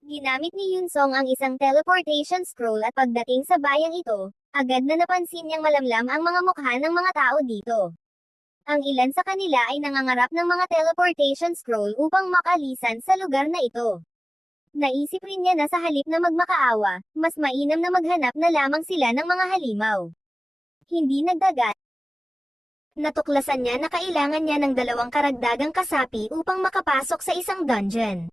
Ginamit ni Yun Song ang isang teleportation scroll at pagdating sa bayang ito, agad na napansin niyang malamlam ang mga mukha ng mga tao dito. Ang ilan sa kanila ay nangangarap ng mga teleportation scroll upang makalisan sa lugar na ito. Naisip rin niya na sa halip na magmakaawa, mas mainam na maghanap na lamang sila ng mga halimaw. Hindi nagdagat. Natuklasan niya na kailangan niya ng dalawang karagdagang kasapi upang makapasok sa isang dungeon.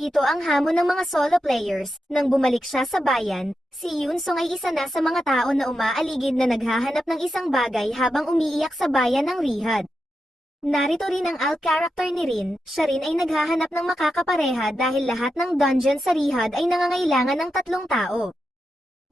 Ito ang hamon ng mga solo players. Nang bumalik siya sa bayan, si Yun Song ay isa na sa mga tao na umaaligid na naghahanap ng isang bagay habang umiiyak sa bayan ng Rihad. Narito rin ang alt character ni Rin, siya rin ay naghahanap ng makakapareha dahil lahat ng dungeon sa Rihad ay nangangailangan ng tatlong tao.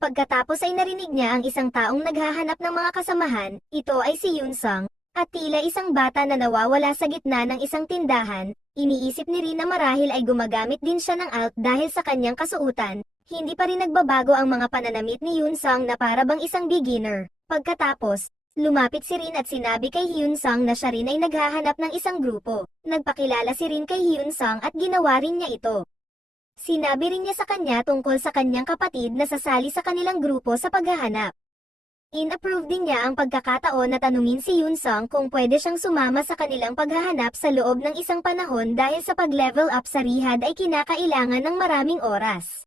Pagkatapos ay narinig niya ang isang taong naghahanap ng mga kasamahan, ito ay si Yun Song, at tila isang bata na nawawala sa gitna ng isang tindahan. Iniisip ni Rin na marahil ay gumagamit din siya ng alt dahil sa kanyang kasuutan, hindi pa rin nagbabago ang mga pananamit ni Yun Song na para bang isang beginner. Pagkatapos, lumapit si Rin at sinabi kay Hyun Song na siya rin ay naghahanap ng isang grupo. Nagpakilala si Rin kay Hyun Song at ginawa rin niya ito. Sinabi rin niya sa kanya tungkol sa kanyang kapatid na sasali sa kanilang grupo sa paghahanap. In-approve din niya ang pagkakataon na tanungin si Yun Song kung pwede siyang sumama sa kanilang paghahanap sa loob ng isang panahon dahil sa pag-level up sa Rihad ay kinakailangan ng maraming oras.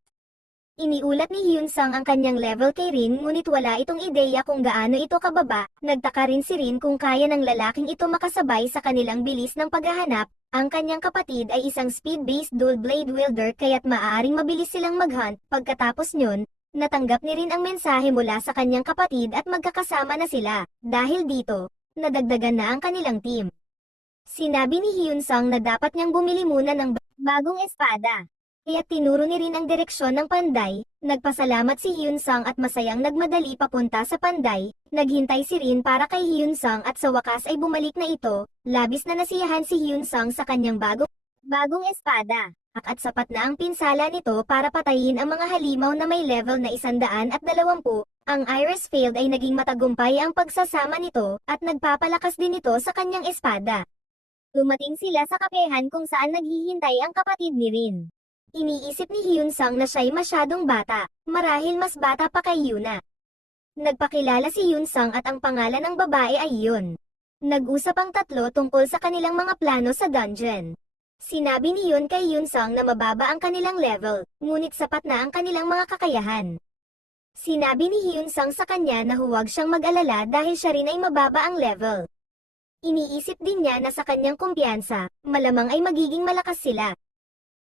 Iniulat ni Hyun Song ang kanyang level kay Rin ngunit wala itong ideya kung gaano ito kababa. Nagtaka rin si Rin kung kaya ng lalaking ito makasabay sa kanilang bilis ng paghahanap. Ang kanyang kapatid ay isang speed-based dual blade wielder kaya't maaaring mabilis silang mag-hunt. Pagkatapos nyon, natanggap ni Rin ang mensahe mula sa kanyang kapatid at magkakasama na sila. Dahil dito, nadagdagan na ang kanilang team. Sinabi ni Hyun Song na dapat niyang bumili muna ng bagong espada. Kaya tinuro ni Rin ang direksyon ng Panday. Nagpasalamat si Hyun Song at masayang nagmadali papunta sa Panday. Naghintay si Rin para kay Hyun Song at sa wakas ay bumalik na ito. Labis na nasiyahan si Hyun Song sa kanyang bagong espada. At sapat na ang pinsala nito para patayin ang mga halimaw na may level na 120. Ang Iris Field ay naging matagumpay ang pagsasama nito at nagpapalakas din ito sa kanyang espada. Dumating sila sa kapehan kung saan naghihintay ang kapatid ni Rin. Iniisip ni Hyun Song na siya'y masyadong bata, marahil mas bata pa kay Yuna. Nagpakilala si Hyun Song at ang pangalan ng babae ay Yun. Nag-usap ang tatlo tungkol sa kanilang mga plano sa dungeon. Sinabi ni Yun kay Hyun Song na mababa ang kanilang level, ngunit sapat na ang kanilang mga kakayahan. Sinabi ni Hyun Song sa kanya na huwag siyang mag-alala dahil siya rin ay mababa ang level. Iniisip din niya na sa kanyang kumpiyansa, malamang ay magiging malakas sila.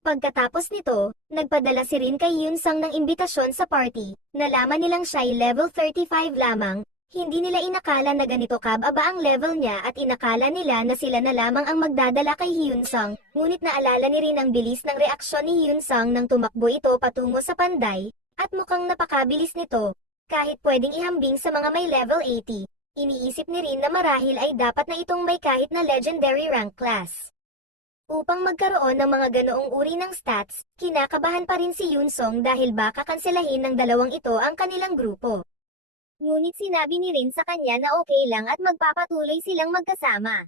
Pagkatapos nito, nagpadala si Rin kay Hyun Song ng imbitasyon sa party. Nalaman nilang siya'y level 35 lamang. Hindi nila inakala na ganito kababa ang level niya at inakala nila na sila na lamang ang magdadala kay Hyun Song. Ngunit naalala ni Rin ang bilis ng reaksyon ni Hyun Song nang tumakbo ito patungo sa Panday, at mukhang napakabilis nito. Kahit pwedeng ihambing sa mga may level 80, iniisip ni Rin na marahil ay dapat na itong may kahit na legendary rank class. Upang magkaroon ng mga ganoong uri ng stats, kinakabahan pa rin si Yun Song dahil baka kanselahin ng dalawang ito ang kanilang grupo. Ngunit sinabi ni Rin sa kanya na okay lang at magpapatuloy silang magkasama.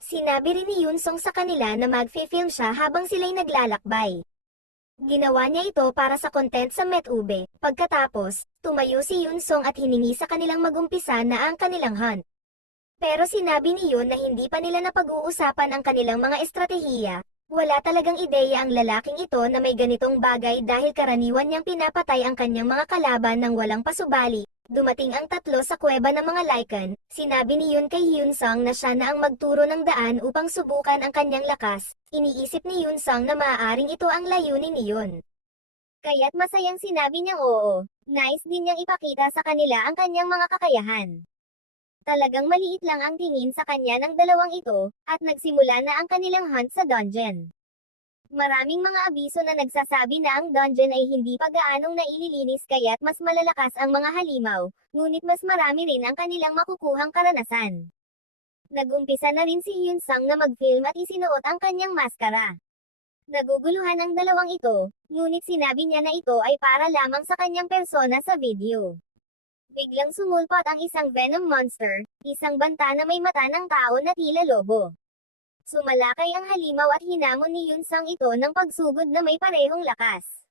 Sinabi rin ni Yun Song sa kanila na magfi-film siya habang sila'y naglalakbay. Ginawa niya ito para sa content sa MetUbe. Pagkatapos, tumayo si Yun Song at hiningi sa kanilang magumpisa na ang kanilang hunt. Pero sinabi ni Yun na hindi pa nila napag-uusapan ang kanilang mga estratehiya. Wala talagang ideya ang lalaking ito na may ganitong bagay dahil karaniwan niyang pinapatay ang kanyang mga kalaban ng walang pasubali. Dumating ang tatlo sa kuweba ng mga Lycan. Sinabi ni Yun kay Hyun Song na siya na ang magturo ng daan upang subukan ang kanyang lakas. Iniisip ni Hyun Song na maaaring ito ang layunin ni Yun. Kaya't masayang sinabi niyang oo. Nice din niyang ipakita sa kanila ang kanyang mga kakayahan. Talagang maliit lang ang tingin sa kanya ng dalawang ito, at nagsimula na ang kanilang hunt sa dungeon. Maraming mga abiso na nagsasabi na ang dungeon ay hindi pa gaanong naililinis kaya't mas malalakas ang mga halimaw, ngunit mas marami rin ang kanilang makukuhang karanasan. Nag-umpisa na rin si Hyun Song na mag-film at isinuot ang kanyang maskara. Naguguluhan ang dalawang ito, ngunit sinabi niya na ito ay para lamang sa kanyang persona sa video. Biglang sumulpot ang isang venom monster, isang banta na may mata ng tao na tila lobo. Sumalakay ang halimaw at hinamon ni Yunsang ito ng pagsugod na may parehong lakas.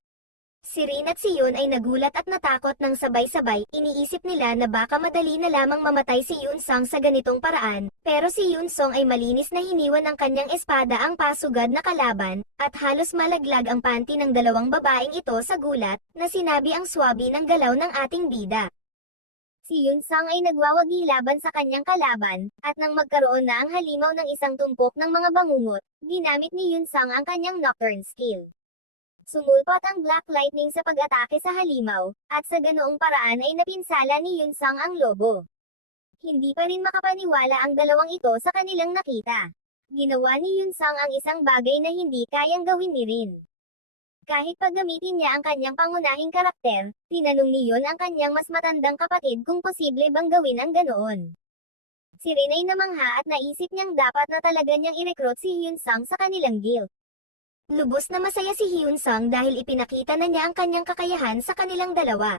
Si Rin at si Yun ay nagulat at natakot ng sabay-sabay, iniisip nila na baka madali na lamang mamatay si Yunsang sa ganitong paraan, pero si Yunsong ay malinis na hiniwan ng kanyang espada ang pasugad na kalaban, at halos malaglag ang panty ng dalawang babaeng ito sa gulat, na sinabi ang swabe ng galaw ng ating bida. Si Yunsang ay nagwawagi laban sa kanyang kalaban, at nang magkaroon na ang halimaw ng isang tumpok ng mga bangungot, ginamit ni Yunsang ang kanyang nocturne skill. Sumulpot ang Black Lightning sa pag-atake sa halimaw, at sa ganoong paraan ay napinsala ni Yunsang ang lobo. Hindi pa rin makapaniwala ang dalawang ito sa kanilang nakita. Ginawa ni Yunsang ang isang bagay na hindi kayang gawin ni Rin. Kahit paggamitin niya ang kanyang pangunahing karakter, tinanong ni Yun ang kanyang mas matandang kapatid kung posible bang gawin ang ganoon. Si Rin ay namangha at naisip niyang dapat na talaga niyang i-recruit si Yunsang sa kanilang guild. Lubos na masaya si Hyunsang dahil ipinakita na niya ang kanyang kakayahan sa kanilang dalawa.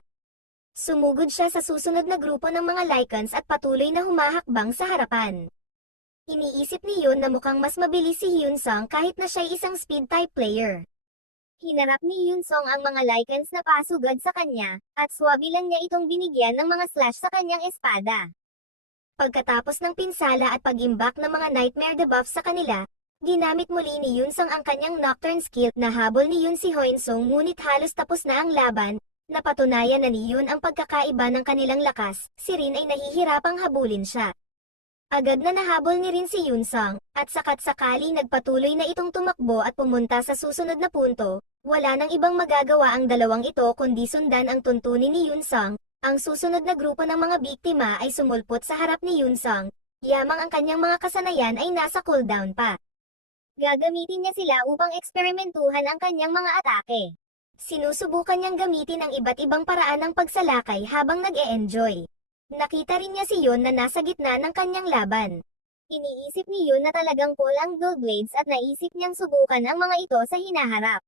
Sumugod siya sa susunod na grupo ng mga Lycans at patuloy na humahakbang sa harapan. Iniisip ni Yun na mukhang mas mabilis si Hyunsang kahit na siya'y isang speed-type player. Hinarap ni Yunsong ang mga Lycans na pasugad sa kanya, at swabe lang niya itong binigyan ng mga slash sa kanyang espada. Pagkatapos ng pinsala at pag-imbak ng mga nightmare debuff sa kanila, ginamit muli ni Yunsang ang kanyang nocturne skill na habol ni Yun si Hoinsong ngunit halos tapos na ang laban, napatunayan na ni Yun ang pagkakaiba ng kanilang lakas, si Rin ay nahihirapang habulin siya. Agad na nahabol ni Rin si Yunsang, at sakat sakali nagpatuloy na itong tumakbo at pumunta sa susunod na punto, wala nang ibang magagawa ang dalawang ito kundi sundan ang tuntunin ni Yunsang. Ang susunod na grupo ng mga biktima ay sumulpot sa harap ni Yunsang, yamang ang kanyang mga kasanayan ay nasa cooldown pa. Gagamitin niya sila upang eksperimentuhan ang kanyang mga atake. Sinusubukan niyang gamitin ang iba't ibang paraan ng pagsalakay habang nag-e-enjoy. Nakita rin niya si Yun na nasa gitna ng kanyang laban. Iniisip ni Yun na talagang cool ang dual blades at naisip niyang subukan ang mga ito sa hinaharap.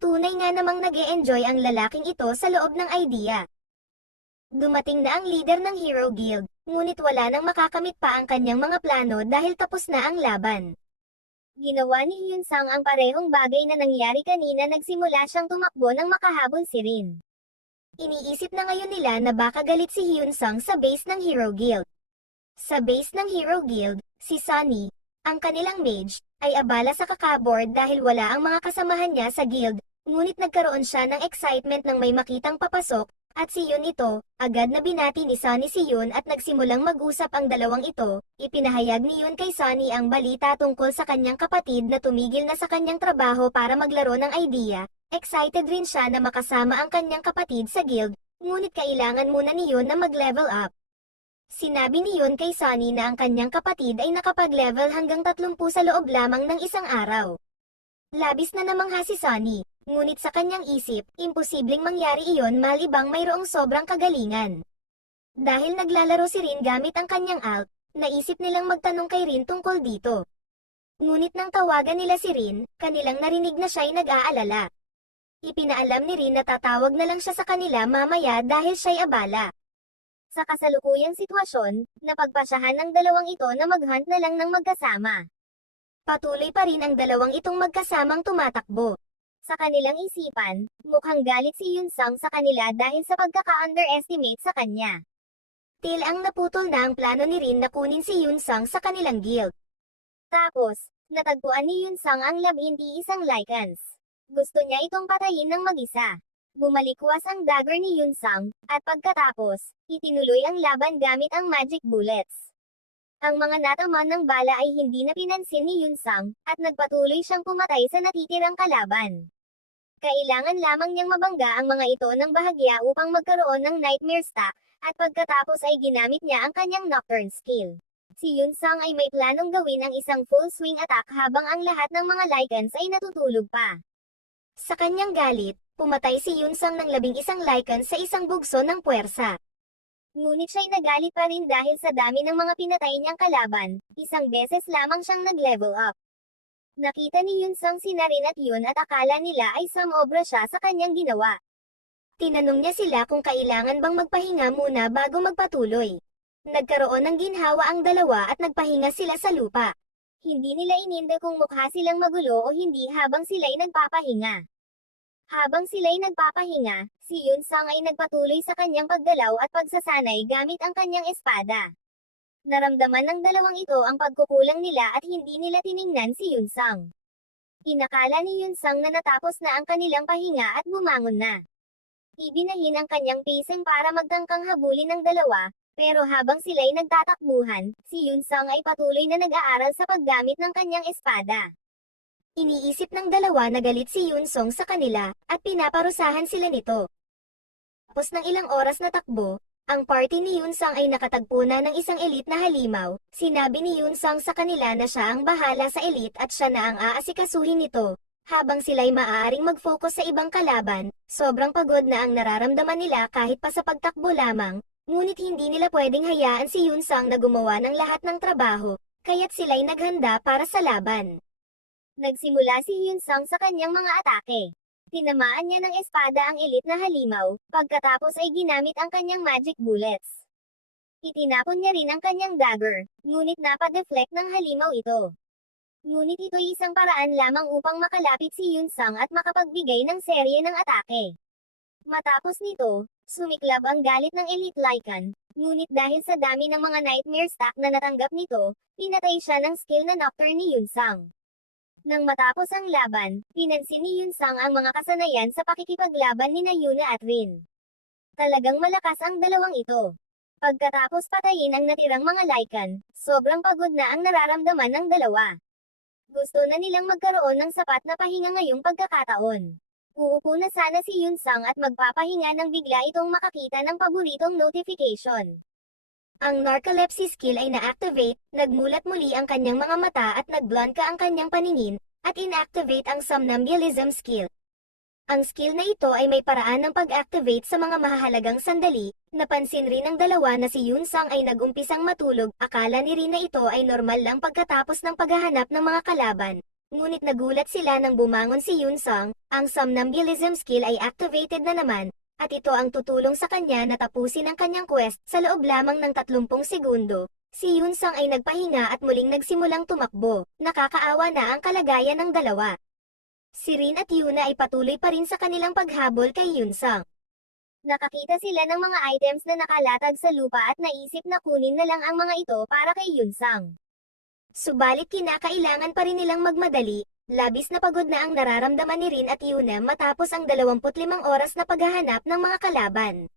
Tunay nga namang nag-e-enjoy ang lalaking ito sa loob ng idea. Dumating na ang leader ng Hero Guild, ngunit wala nang makakamit pa ang kanyang mga plano dahil tapos na ang laban. Ginawa ni Hyunsang ang parehong bagay na nangyari kanina, nagsimula siyang tumakbo nang makahabol si Rin. Iniisip na ngayon nila na baka galit si Hyunsang sa base ng Hero Guild. Sa base ng Hero Guild, si Sunny, ang kanilang mage, ay abala sa kakaboard dahil wala ang mga kasamahan niya sa guild, ngunit nagkaroon siya ng excitement nang may makitang papasok, at si Yun ito, agad na binati ni Sunny si Yun at nagsimulang mag-usap ang dalawang ito. Ipinahayag ni Yun kay Sunny ang balita tungkol sa kanyang kapatid na tumigil na sa kanyang trabaho para maglaro ng idea. Excited rin siya na makasama ang kanyang kapatid sa guild, ngunit kailangan muna ni Yun na mag-level up. Sinabi ni Yun kay Sunny na ang kanyang kapatid ay nakapag-level hanggang 30 sa loob lamang ng isang araw. Labis na namangha si Sunny, ngunit sa kanyang isip, imposibleng mangyari iyon malibang mayroong sobrang kagalingan. Dahil naglalaro si Rin gamit ang kanyang alt, naisip nilang magtanong kay Rin tungkol dito. Ngunit nang tawagan nila si Rin, kanilang narinig na siya'y nag-aalala. Ipinaalam ni Rin na tatawag na lang siya sa kanila mamaya dahil siya'y abala. Sa kasalukuyang sitwasyon, napagpasyahan ng dalawang ito na mag-hunt na lang ng magkasama. Patuloy pa rin ang dalawang itong magkasamang tumatakbo. Sa kanilang isipan, mukhang galit si Yunsang sa kanila dahil sa pagkaka-underestimate sa kanya. Tilang naputol na ang plano ni Rin na kunin si Yunsang sa kanilang guild. Tapos, natagpuan ni Yunsang ang isang Lycans. Gusto niya itong patayin ng mag-isa. Bumalikwas ang dagger ni Yunsang, at pagkatapos, itinuloy ang laban gamit ang magic bullets. Ang mga natamaan ng bala ay hindi na pinansin ni Yunsang, at nagpatuloy siyang pumatay sa natitirang kalaban. Kailangan lamang niyang mabangga ang mga ito ng bahagya upang magkaroon ng nightmare stack, at pagkatapos ay ginamit niya ang kanyang nocturne skill. Si Yunsang ay may planong gawin ang isang full swing attack habang ang lahat ng mga Lycans ay natutulog pa. Sa kanyang galit, pumatay si Yunsang ng 11 Lycans sa isang bugso ng puwersa. Ngunit siya'y nagalit pa rin dahil sa dami ng mga pinatay niyang kalaban, isang beses lamang siyang nag-level up. Nakita ni Yunsang si Rin at Yun at akala nila ay samobra siya sa kanyang ginawa. Tinanong niya sila kung kailangan bang magpahinga muna bago magpatuloy. Nagkaroon ng ginhawa ang dalawa at nagpahinga sila sa lupa. Hindi nila ininde kung mukha silang magulo o hindi habang sila'y nagpapahinga. Habang sila'y nagpapahinga, si Yun Sang ay nagpatuloy sa kanyang paggalaw at pagsasanay gamit ang kanyang espada. Naramdaman ng dalawang ito ang pagkukulang nila at hindi nila tiningnan si Yun Sang. Inakala ni Yun Sang na natapos na ang kanilang pahinga at bumangon na. Ibinahin ang kanyang pacing para magtangkang habulin ng dalawa, pero habang sila'y nagtatakbuhan, si Yun Sang ay patuloy na nag-aaral sa paggamit ng kanyang espada. Iniisip ng dalawa na galit si Yun Song sa kanila, at pinaparusahan sila nito. Tapos ng ilang oras na takbo, ang party ni Yun Sang ay nakatagpo na ng isang elite na halimaw. Sinabi ni Yun Sang sa kanila na siya ang bahala sa elite at siya na ang aasikasuhin nito. Habang sila'y maaaring mag-focus sa ibang kalaban, sobrang pagod na ang nararamdaman nila kahit pa sa pagtakbo lamang, ngunit hindi nila pwedeng hayaan si Yun Sang na gumawa ng lahat ng trabaho, kaya't sila'y naghanda para sa laban. Nagsimula si Hyun Sung sa kanyang mga atake. Tinamaan niya ng espada ang elite na halimaw, pagkatapos ay ginamit ang kanyang magic bullets. Itinapon niya rin ang kanyang dagger, ngunit napadeflect ng halimaw ito. Ngunit ito'y isang paraan lamang upang makalapit si Hyun Sung at makapagbigay ng serye ng atake. Matapos nito, sumiklab ang galit ng Elite Lycan, ngunit dahil sa dami ng mga nightmare stack na natanggap nito, pinatay siya ng skill na Nocturne ni Hyun Sung. Nang matapos ang laban, pinansin ni Hyun Sung ang mga kasanayan sa pakikipaglaban ni Yuna at Rin. Talagang malakas ang dalawang ito. Pagkatapos patayin ang natirang mga Lycan, sobrang pagod na ang nararamdaman ng dalawa. Gusto na nilang magkaroon ng sapat na pahinga ngayong pagkakataon. Uupo na sana si Hyun Sung at magpapahinga nang bigla itong makakita ng paboritong notification. Ang narcolepsy skill ay na-activate, nagmulat muli ang kanyang mga mata at nagblanka ang kanyang paningin, at inactivate ang somnambulism skill. Ang skill na ito ay may paraan ng pag-activate sa mga mahahalagang sandali. Napansin rin ng dalawa na si Hyun Sung ay nagumpisang matulog, akala ni Rin na ito ay normal lang pagkatapos ng paghahanap ng mga kalaban. Ngunit nagulat sila nang bumangon si Hyun Sung, ang somnambulism skill ay activated na naman, at ito ang tutulong sa kanya na tapusin ang kanyang quest sa loob lamang ng 30 segundo. Si Hyun Sung ay nagpahinga at muling nagsimulang tumakbo. Nakakaawa na ang kalagayan ng dalawa. Si Rin at Yuna ay patuloy pa rin sa kanilang paghabol kay Hyun Sung. Nakakita sila ng mga items na nakalatag sa lupa at naisip na kunin na lang ang mga ito para kay Hyun Sung. Subalit kinakailangan pa rin nilang magmadali. Labis na pagod na ang nararamdaman ni Rin at Yuna matapos ang 25 oras na paghahanap ng mga kalaban.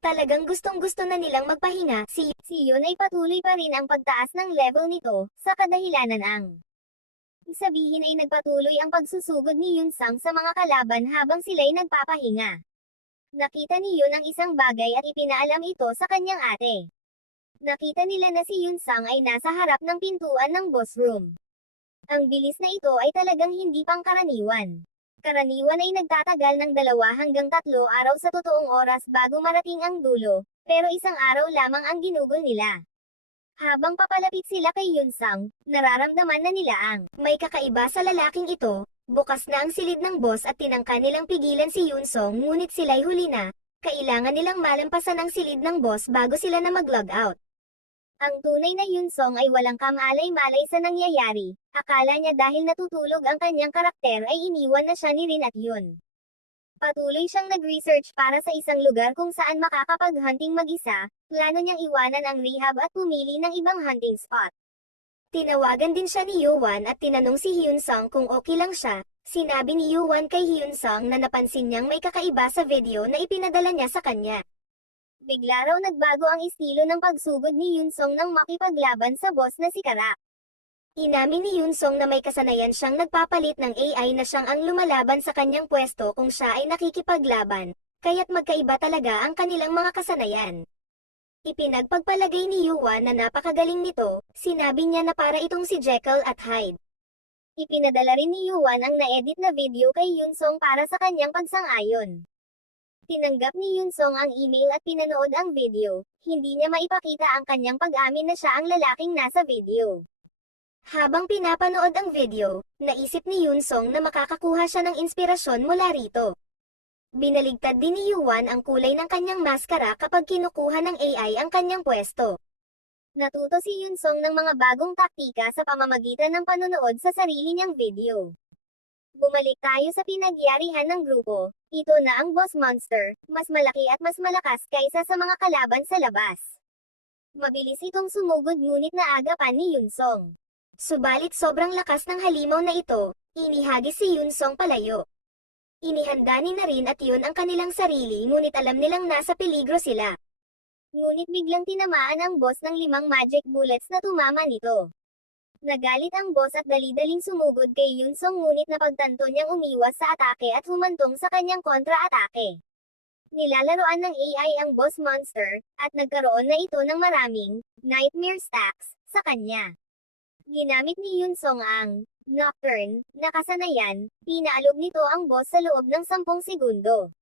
Talagang gustong-gusto na nilang magpahinga. Si Yun ay patuloy pa rin ang pagtaas ng level nito, sa kadahilanan ang sabihin ay nagpatuloy ang pagsusugod ni Hyun Sung sa mga kalaban habang sila'y nagpapahinga. Nakita ni Yun ang isang bagay at ipinaalam ito sa kanyang ate. Nakita nila na si Hyun Sung ay nasa harap ng pintuan ng boss room. Ang bilis na ito ay talagang hindi pangkaraniwan. Karaniwan ay nagtatagal ng 2 hanggang 3 araw sa totoong oras bago marating ang dulo, pero isang araw lamang ang ginugol nila. Habang papalapit sila kay Hyun Sung, nararamdaman na nila ang may kakaiba sa lalaking ito. Bukas na ang silid ng boss at tinangka nilang pigilan si Hyun Sung ngunit sila'y huli na. Kailangan nilang malampasan ang silid ng boss bago sila na mag-log out. Ang tunay na Hyun Sung ay walang kamalay-malay sa nangyayari. Akala niya dahil natutulog ang kanyang karakter ay iniwan na siya ni Rin at Yun. Patuloy siyang nag-research para sa isang lugar kung saan makakapag-hunting mag-isa. Plano niyang iwanan ang rehab at pumili ng ibang hunting spot. Tinawagan din siya ni Yowan at tinanong si Hyun Sung kung okay lang siya. Sinabi ni Yowan kay Hyun Sung na napansin niyang may kakaiba sa video na ipinadala niya sa kanya. Bigla raw nagbago ang estilo ng pagsugod ni Hyun Sung nang makipaglaban sa boss na si Karak. Inamin ni Hyun Sung na may kasanayan siyang nagpapalit ng AI na siyang ang lumalaban sa kanyang pwesto kung siya ay nakikipaglaban, kaya't magkaiba talaga ang kanilang mga kasanayan. Ipinagpagpalagay ni Yuan na napakagaling nito, sinabi niya na para itong si Jekyll at Hyde. Ipinadala rin ni Yuan ang na-edit na video kay Hyun Sung para sa kanyang pagsang-ayon. Tinanggap ni Hyun Sung ang email at pinanood ang video, hindi niya maipakita ang kanyang pag-amin na siya ang lalaking nasa video. Habang pinapanood ang video, naisip ni Hyun Sung na makakakuha siya ng inspirasyon mula rito. Binaligtad din ni Yuan ang kulay ng kanyang maskara kapag kinukuha ng AI ang kanyang pwesto. Natuto si Yun Song ng mga bagong taktika sa pamamagitan ng panonood sa sarili niyang video. Bumalik tayo sa pinagyarihan ng grupo. Ito na ang boss monster, mas malaki at mas malakas kaysa sa mga kalaban sa labas. Mabilis itong sumugod ngunit naagapan ni Yun Song. Subalit sobrang lakas ng halimaw na ito, inihagis si Yun Song palayo. Inihanda ni na rin at yun ang kanilang sarili ngunit alam nilang nasa peligro sila. Ngunit biglang tinamaan ang boss ng 5 magic bullets na tumama nito. Nagalit ang boss at dali-daling sumugod kay Yun Song ngunit napagtanto niyang umiwas sa atake at humantong sa kanyang kontra-atake. Nilalaroan ng AI ang boss monster, at nagkaroon na ito ng maraming nightmare stacks sa kanya. Ginamit ni Yun Song ang Nocturne na kasanayan, pinaalog nito ang boss sa loob ng 10 segundo.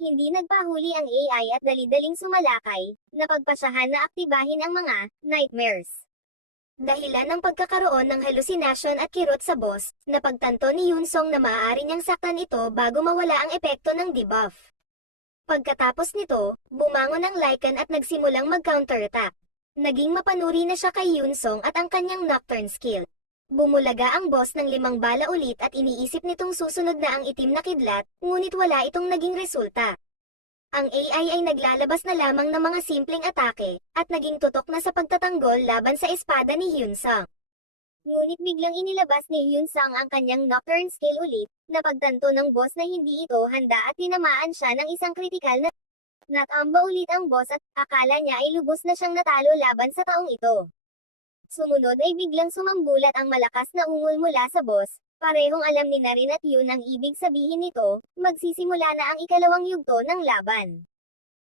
Hindi nagpahuli ang AI at dali-daling sumalakay, napagpasyahan na aktibahin ang mga nightmares. Dahilan ng pagkakaroon ng halusinasyon at kirot sa boss, napagtanto ni Yun Song na maaari niyang saktan ito bago mawala ang epekto ng debuff. Pagkatapos nito, bumangon ang Lycan at nagsimulang mag-counterattack. Naging mapanuri na siya kay Yun Song at ang kanyang Nocturne skill. Bumulaga ang boss ng 5 bala ulit at iniisip nitong susunod na ang itim na kidlat, ngunit wala itong naging resulta. Ang AI ay naglalabas na lamang ng mga simpleng atake, at naging tutok na sa pagtatanggol laban sa espada ni Hyun Sung. Ngunit biglang inilabas ni Hyun Sung ang kanyang Nocturne skill ulit, napagtanto ng boss na hindi ito handa at tinamaan siya ng isang kritikal na natamba ulit ang boss at akala niya ay lubos na siyang natalo laban sa taong ito. Sumunod ay biglang sumambulat ang malakas na ungol mula sa boss. Parehong alam ni na rin at yun ang ibig sabihin nito, magsisimula na ang ikalawang yugto ng laban.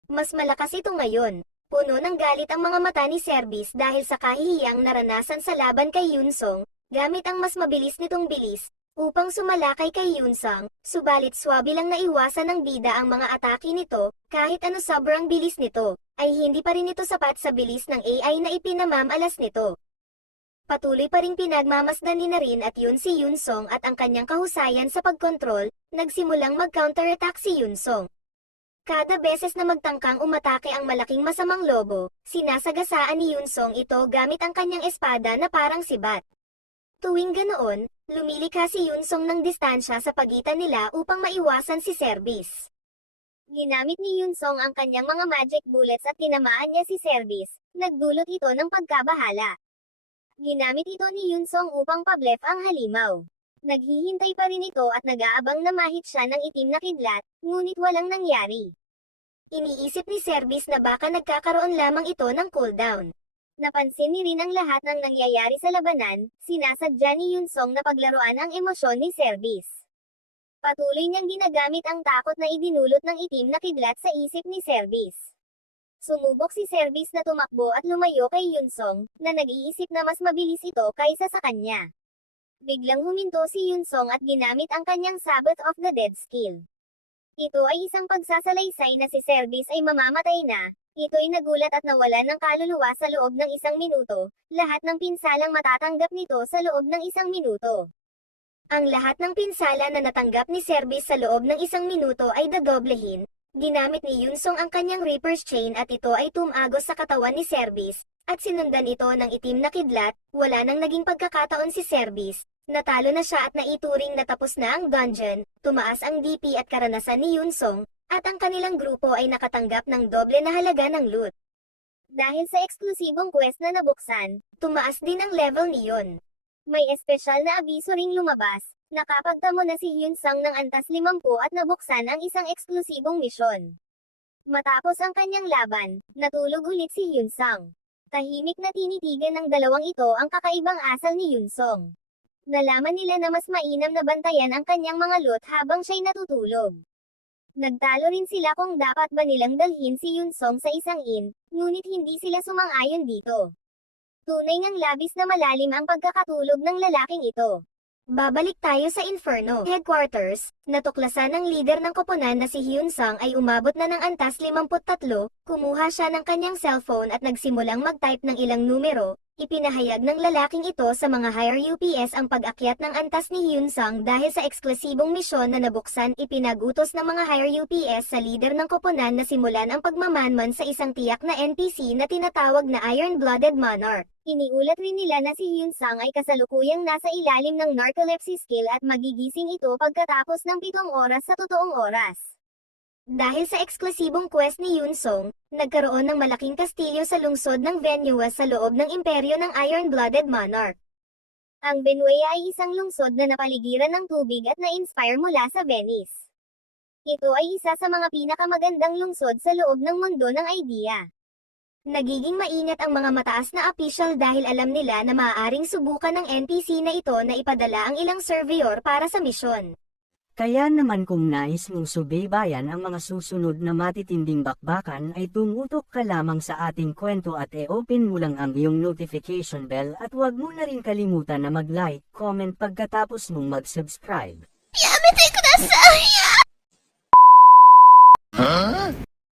Mas malakas ito ngayon. Puno ng galit ang mga mata ni Service dahil sa kahihiyang naranasan sa laban kay Yun Song, gamit ang mas mabilis nitong bilis, upang sumalakay kay Yun Song, subalit swabe lang naiwasan ng bida ang mga atake nito, kahit ano sobrang bilis nito, ay hindi pa rin ito sapat sa bilis ng AI na ipinamamalas nito. Patuloy pa ring pinagmamasdan ni na rin at yun si Yun Song at ang kanyang kahusayan sa pagkontrol, nagsimulang mag-counterattack si Yun Song. Kada beses na magtangkang umatake ang malaking masamang lobo, sinasagasaan ni Yun Song ito gamit ang kanyang espada na parang sibat. Tuwing ganoon, lumilikha si Yun Song ng distansya sa pagitan nila upang maiwasan si Service. Ginamit ni Yun Song ang kanyang mga magic bullets at tinamaan niya si Service, nagdulot ito ng pagkabahala. Ginamit ito ni Yun Song upang pablef ang halimaw. Naghihintay pa rin ito at nag-aabang na mahit siya ng itim na kidlat, ngunit walang nangyari. Iniisip ni Service na baka nagkakaroon lamang ito ng cooldown. Napansin ni rin ang lahat ng nangyayari sa labanan, sinasadya ni Yun Song na paglaruan ang emosyon ni Service. Patuloy niyang ginagamit ang takot na idinulot ng itim na kidlat sa isip ni Service. Sumubok si Service na tumakbo at lumayo kay Yun Song, na nag-iisip na mas mabilis ito kaysa sa kanya. Biglang huminto si Yun Song at ginamit ang kanyang Sabbath of the Dead skill. Ito ay isang pagsasalaysay na si Service ay mamamatay na. Ito'y nagulat at nawalan ng kaluluwa sa loob ng 1 minuto, lahat ng pinsalang matatanggap nito sa loob ng 1 minuto. Ang lahat ng pinsala na natanggap ni Service sa loob ng 1 minuto ay dadoblehin. Ginamit ni Yun Song ang kanyang Reaper's Chain at ito ay tumagos sa katawan ni Service, at sinundan ito ng itim na kidlat, wala nang naging pagkakataon si Service, natalo na siya at naituring na tapos na ang dungeon, tumaas ang DP at karanasan ni Yun Song, at ang kanilang grupo ay nakatanggap ng doble na halaga ng loot. Dahil sa eksklusibong quest na nabuksan, tumaas din ang level ni Yun. May espesyal na abiso ring lumabas. Nakapagtamo na si Hyun Sung ng antas 50 at nabuksan ang isang eksklusibong misyon. Matapos ang kanyang laban, natulog ulit si Hyun Sung. Tahimik na tinitigan ng dalawang ito ang kakaibang asal ni Yun Song. Nalaman nila na mas mainam na bantayan ang kanyang mga loot habang siya'y natutulog. Nagtalo rin sila kung dapat ba nilang dalhin si Yun Song sa isang inn, ngunit hindi sila sumang-ayon dito. Tunay ngang labis na malalim ang pagkakatulog ng lalaking ito. Babalik tayo sa Inferno Headquarters, natuklasan ng leader ng koponan na si Hyun Sung ay umabot na ng antas 53, kumuha siya ng kanyang cellphone at nagsimulang mag-type ng ilang numero, Ipinahayag ng lalaking ito sa mga higher UPS ang pag-akyat ng antas ni Hyun Sung dahil sa eksklusibong misyon na nabuksan. Ipinagutos ng mga higher UPS sa lider ng koponan na simulan ang pagmamanman sa isang tiyak na NPC na tinatawag na Iron-Blooded Monarch. Iniulat rin nila na si Hyun Sung ay kasalukuyang nasa ilalim ng narcolepsy skill at magigising ito pagkatapos ng 7 oras sa totoong oras. Dahil sa eksklusibong quest ni Hyun Sung, nagkaroon ng malaking kastilyo sa lungsod ng Venua sa loob ng imperyo ng Iron-Blooded Monarch. Ang Benwea ay isang lungsod na napaligiran ng tubig at na-inspire mula sa Venice. Ito ay isa sa mga pinakamagandang lungsod sa loob ng mundo ng idea. Nagiging maingat ang mga mataas na opisyal dahil alam nila na maaaring subukan ng NPC na ito na ipadala ang ilang surveyor para sa misyon. Kaya naman kung nais mong subaybayan ang mga susunod na matitinding bakbakan ay tumutok ka lamang sa ating kwento at e-open mo lang ang iyong notification bell at huwag mo na rin kalimutan na mag-like, comment pagkatapos mong mag-subscribe. やめてください